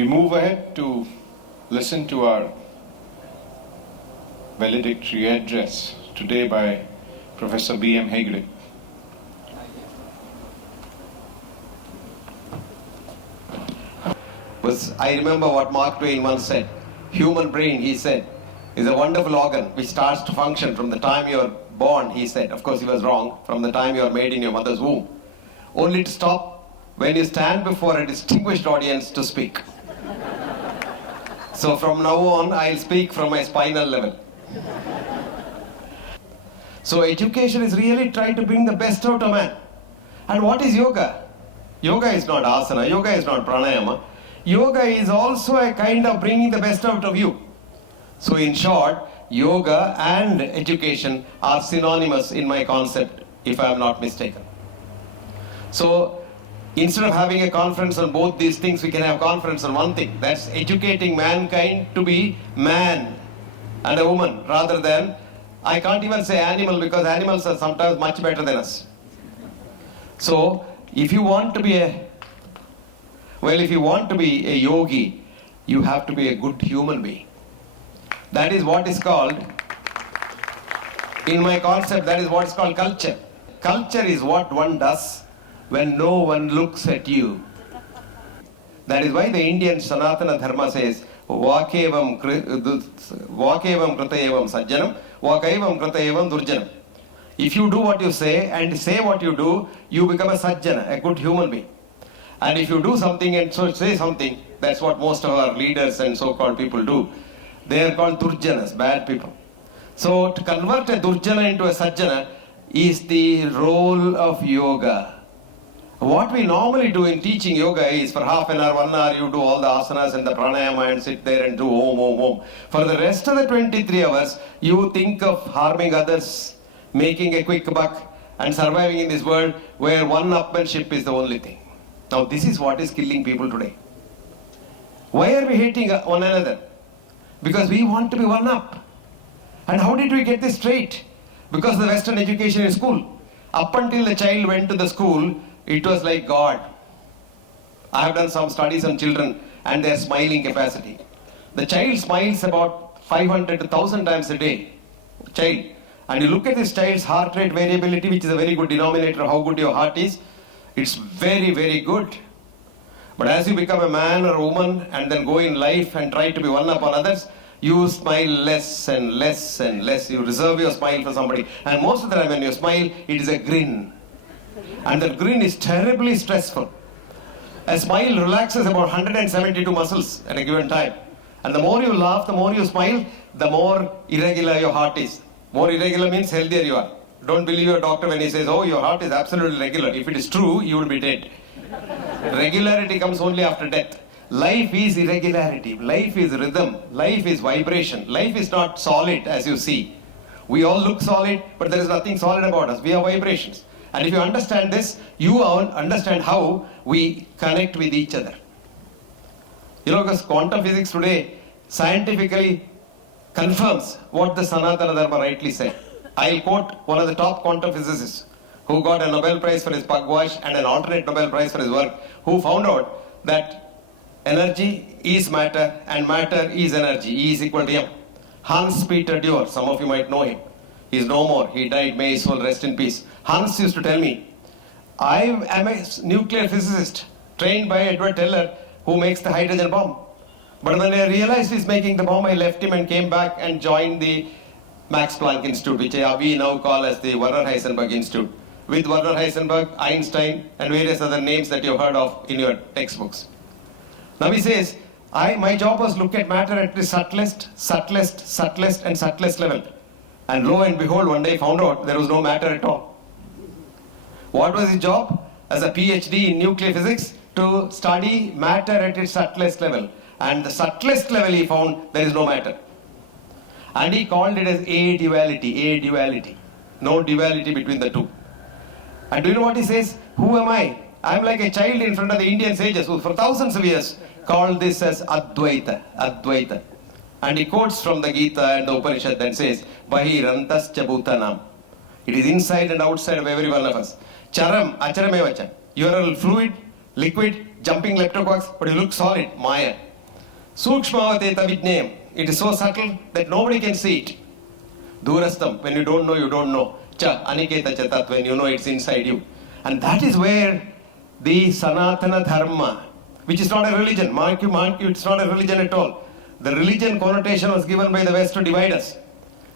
We move ahead to listen to our valedictory address today by Professor B.M. Hegde. I remember what Mark Twain once said. Human brain, he said, is a wonderful organ which starts to function from the time you are born, he said. Of course, he was wrong. From the time you are made in your mother's womb. Only to stop when you stand before a distinguished audience to speak. So from now on, I'll speak from my spinal level. So education is really trying to bring the best out of man. And what is yoga? Yoga is not asana. Yoga is not pranayama. Yoga is also a kind of bringing the best out of you. So in short, yoga and education are synonymous in my concept, if I am not mistaken. So instead of having a conference on both these things, we can have conference on one thing. That's educating mankind to be man and a woman, rather than, I can't even say animal, because animals are sometimes much better than us. So if you want to be a yogi, you have to be a good human being. That is what is called, in my concept, that is what is called culture. Culture is what one does when no one looks at you. That is why the Indian Sanatana Dharma says, Vakevam kritayevam sajjanam, Vakaivam kritayevam durjanam. If you do what you say and say what you do, you become a sajjana, a good human being. And if you do something and so say something, that's what most of our leaders and so-called people do. They are called durjanas, bad people. So to convert a durjana into a sajjana is the role of yoga. What we normally do in teaching yoga is for half an hour, 1 hour, you do all the asanas and the pranayama and sit there and do om, om, om. For the rest of the 23 hours, you think of harming others, making a quick buck, and surviving in this world where one-upmanship is the only thing. Now this is what is killing people today. Why are we hating one another? Because we want to be one up. And how did we get this straight? Because the Western education in school. Up until the child went to the school, it was like God. I have done some studies on children and their smiling capacity. The child smiles about 500 to 1,000 times a day. Child. And you look at this child's heart rate variability, which is a very good denominator of how good your heart is. It's very, very good. But as you become a man or a woman and then go in life and try to be one up on others, you smile less and less and less. You reserve your smile for somebody. And most of the time when you smile, it is a grin. And that grin is terribly stressful. A smile relaxes about 172 muscles at a given time. And the more you laugh, the more you smile, the more irregular your heart is. More irregular means healthier you are. Don't believe your doctor when he says, oh, your heart is absolutely regular. If it is true, you will be dead. Regularity comes only after death. Life is irregularity. Life is rhythm. Life is vibration. Life is not solid as you see. We all look solid, but there is nothing solid about us. We are vibrations. And if you understand this, you understand how we connect with each other. You know, because quantum physics today scientifically confirms what the Sanatana Dharma rightly said. I'll quote one of the top quantum physicists who got a Nobel Prize for his pugwash and an alternate Nobel Prize for his work, who found out that energy is matter and matter is energy. E is equal to M. Hans Peter Dewar, some of you might know him. He is no more. He died. May his soul rest in peace. Hans used to tell me, I am a nuclear physicist trained by Edward Teller, who makes the hydrogen bomb. But when I realized he's making the bomb, I left him and came back and joined the Max Planck Institute, which we now call as the Werner Heisenberg Institute, with Werner Heisenberg, Einstein, and various other names that you've heard of in your textbooks. Now he says, my job was look at matter at the subtlest, and subtlest level. And lo and behold, one day found out there was no matter at all. What was his job? As a PhD in nuclear physics, to study matter at its subtlest level. And the subtlest level he found there is no matter. And he called it as a-duality. No duality between the two. And do you know what he says? Who am I? I am like a child in front of the Indian sages who for thousands of years called this as Advaita. And he quotes from the Gita and the Upanishad and says, Bahirantascha bhutanam. It is inside and outside of every one of us. Charam, acharamevachan. You are a fluid, liquid, jumping leptococcus, but you look solid, Maya. Sukshmavateta Vijnayam. It is so subtle that nobody can see it. Durastam, when you don't know, you don't know. Cha, Aniketa Chatat, when you know it's inside you. And that is where the Sanatana Dharma, which is not a religion, mark you, it's not a religion at all. The religion connotation was given by the West to divide us.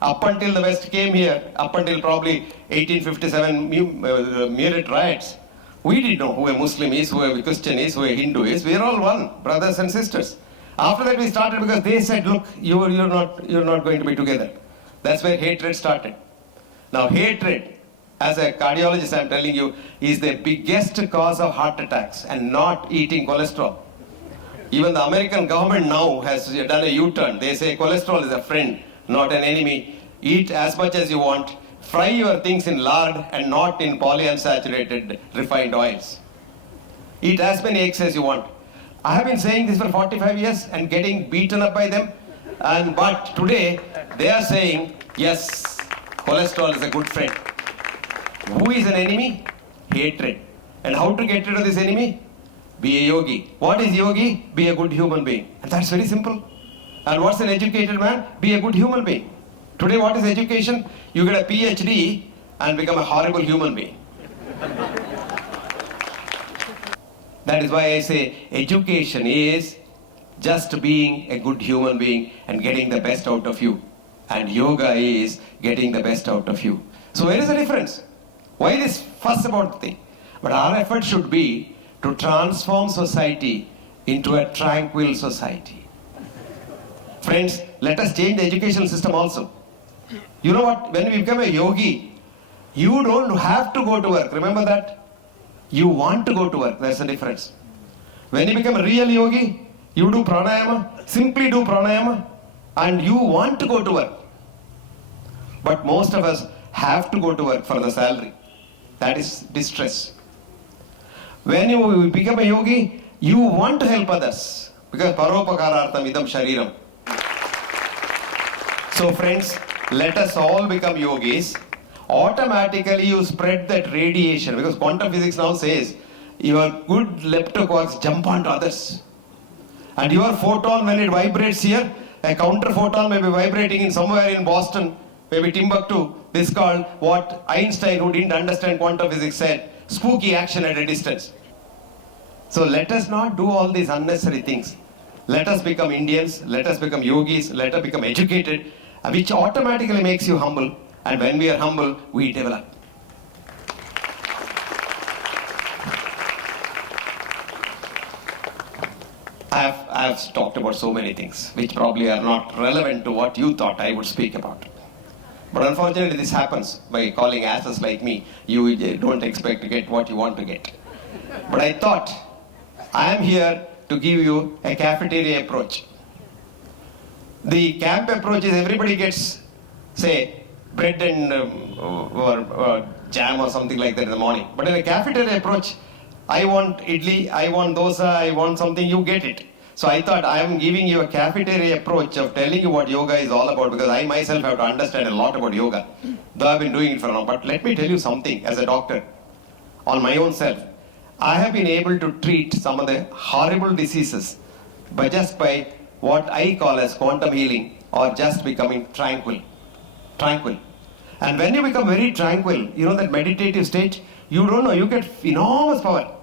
Up until the West came here, up until probably 1857 Meerut riots, we didn't know who a Muslim is, who a Christian is, who a Hindu is. We are all one, brothers and sisters. After that we started because they said, look, you're not going to be together. That's where hatred started. Now hatred, as a cardiologist I'm telling you, is the biggest cause of heart attacks and not eating cholesterol. Even the American government now has done a U-turn. They say cholesterol is a friend, not an enemy. Eat as much as you want. Fry your things in lard and not in polyunsaturated refined oils. Eat as many eggs as you want. I have been saying this for 45 years and getting beaten up by them. But today they are saying, yes, cholesterol is a good friend. Who is an enemy? Hatred. And how to get rid of this enemy? Be a yogi. What is yogi? Be a good human being. And that's very simple. And what's an educated man? Be a good human being. Today what is education? You get a PhD and become a horrible human being. That is why I say education is just being a good human being and getting the best out of you. And yoga is getting the best out of you. So where is the difference? Why this fuss about the thing? But our effort should be to transform society into a tranquil society. Friends, let us change the educational system also. You know what? When we become a yogi, you don't have to go to work. Remember that? You want to go to work. That's the difference. When you become a real yogi, you do pranayama, simply do pranayama, and you want to go to work. But most of us have to go to work for the salary. That is distress. When you become a yogi, you want to help others. Because paropakarartham idam shariram. So friends, let us all become yogis. Automatically you spread that radiation. Because quantum physics now says, your good leptoquarks jump onto others. And your photon, when it vibrates here, a counter photon may be vibrating in somewhere in Boston, maybe Timbuktu. This is called what Einstein, who didn't understand quantum physics, said, spooky action at a distance. So let us not do all these unnecessary things. Let us become Indians, let us become yogis, let us become educated, which automatically makes you humble. And when we are humble, we develop. I have talked about so many things which probably are not relevant to what you thought I would speak about. But unfortunately this happens by calling asses like me. You don't expect to get what you want to get. But I thought I am here to give you a cafeteria approach. The camp approach is everybody gets, say, bread and or jam or something like that in the morning. But in a cafeteria approach, I want idli, I want dosa, I want something, you get it. So I thought I am giving you a cafeteria approach of telling you what yoga is all about, because I myself have to understand a lot about yoga, though I've been doing it for now. But let me tell you something as a doctor, on my own self. I have been able to treat some of the horrible diseases just by what I call as quantum healing, or just becoming tranquil. Tranquil. And when you become very tranquil, you know that meditative state, you don't know, you get enormous power.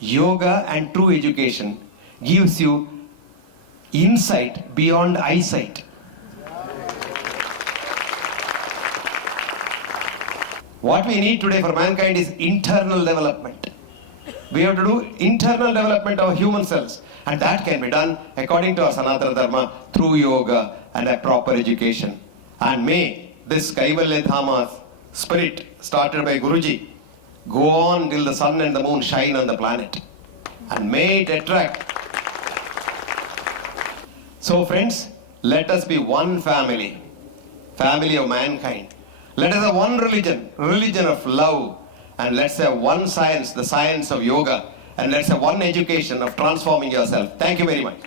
Yoga and true education gives you insight beyond eyesight. What we need today for mankind is internal development. We have to do internal development of human cells. And that can be done according to our Sanatana Dharma through yoga and a proper education. And may this Kaivalya Dhama spirit started by Guruji go on till the sun and the moon shine on the planet. And may it attract. So friends, let us be one family, family of mankind. Let us have one religion, religion of love. And let's have one science, the science of yoga. And let's have one education of transforming yourself. Thank you very much.